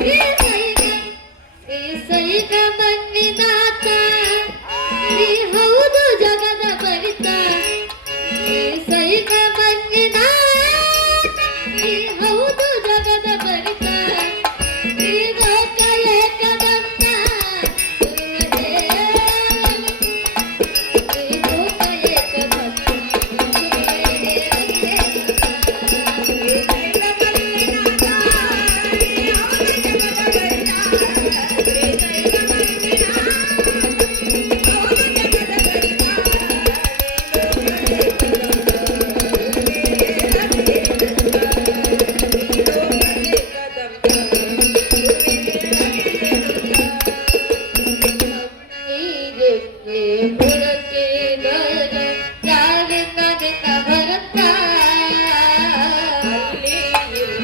Ih!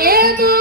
Edu!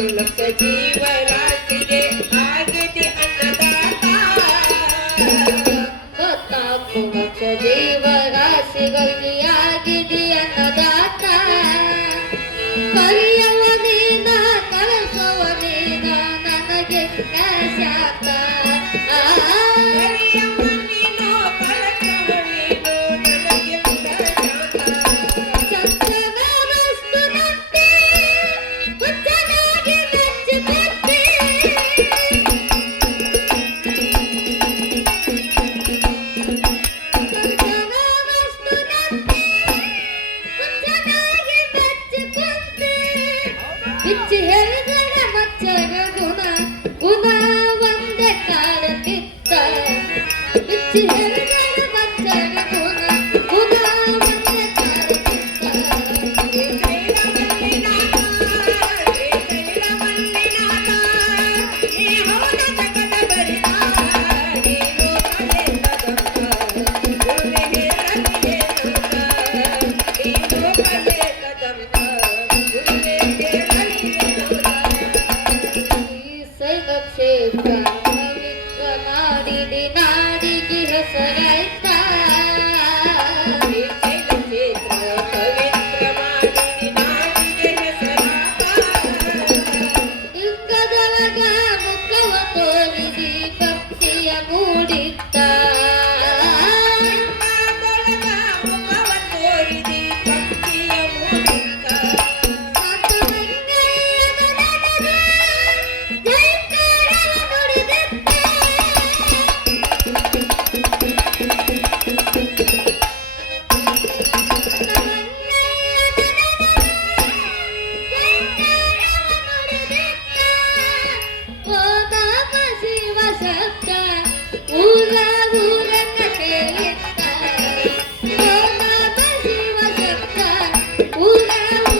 Look at take it away. ಬಿಚ್ಚಿ ಹೇಳಿದಳ ಮಚ್ಚಗ ಗುಣ ಗುಣ ಒಂದೇ ಕಾಲ ಬಿತ್ತ ಬಿಚ್ಚಿ ಹೇಳಿ Woo!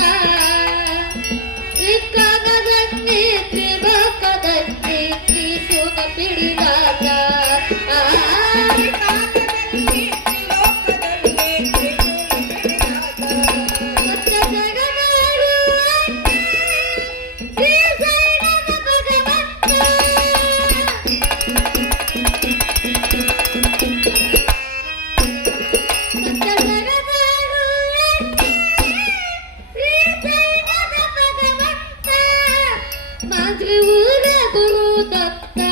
माझे ऊन गुरु दत्ता